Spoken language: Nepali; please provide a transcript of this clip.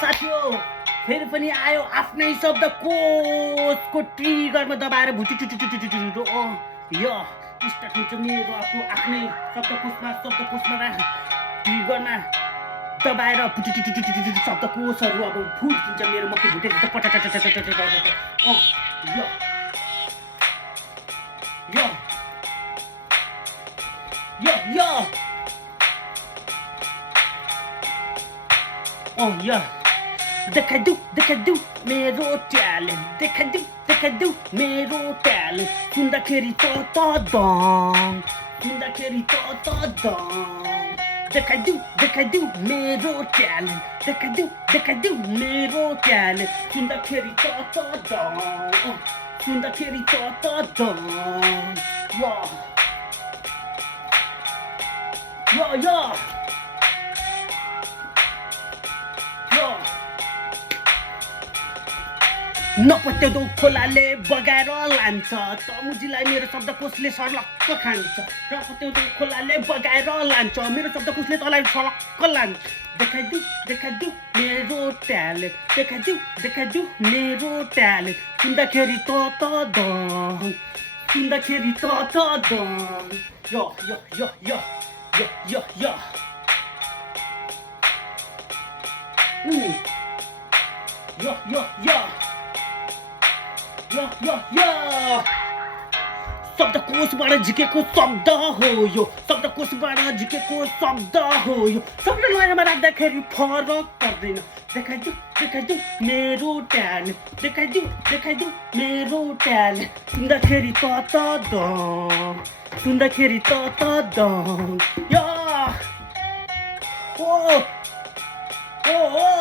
साथी हो फेरि पनि आयो आफ्नै शब्दकोशको ट्रिगरमा दबाएर भुटुटुटुटुटुटु यो स्टार्ट हुन्छ मेरो आफ्नै शब्दकोशमा ट्रिगरमा दबाएर भुटुटुटुटुटु शब्दकोशहरू अब फुटिन्छ मेरो मकै भुटे जस्तो पटाटाटाटाटाटाटाटा यो यो यो यो यो देखाइदेऊ मेरो ट्यालेन्ट देखाइदेऊ मेरो ट्यालेन्ट सुन्दाखेरि त दङ सुन्दाखेरि त दङ देखाइदेऊ मेरो ट्यालेन्ट देखाइदेऊ मेरो ट्यालेन्ट सुन्दाखेरि त दङ सुन्दाखेरि त दङ यो यो यो नपत्याउँदो खोलाले बगाएर लान्छ तमुजीलाई मेरो शब्दकोशले सर्लक्क खान्छ नपत्याउँदो खोलाले बगाएर लान्छ मेरो शब्दकोशले तँलाई सर्लक्क लान्छ देखाइदेऊ मेरो ट्यालेन्ट देखाइदेऊ मेरो ट्यालेन्ट सुन्दाखेरि त दङ सुन्दाखेरि त दङ यो यो यो यो यो यो यो यो यो यो शब्दकोशबाट झिकेको शब्द हो यो शब्दकोशबाट झिकेको शब्द हो यो शब्द लाइनमा राख्दाखेरि फरक पर्दैन देखाइदेऊ मेरो ट्यालेन्ट देखाइदेऊ मेरो ट्यालेन्ट सुन्दाखेरि त दङ सुन्दाखेरि त दङ यो ओ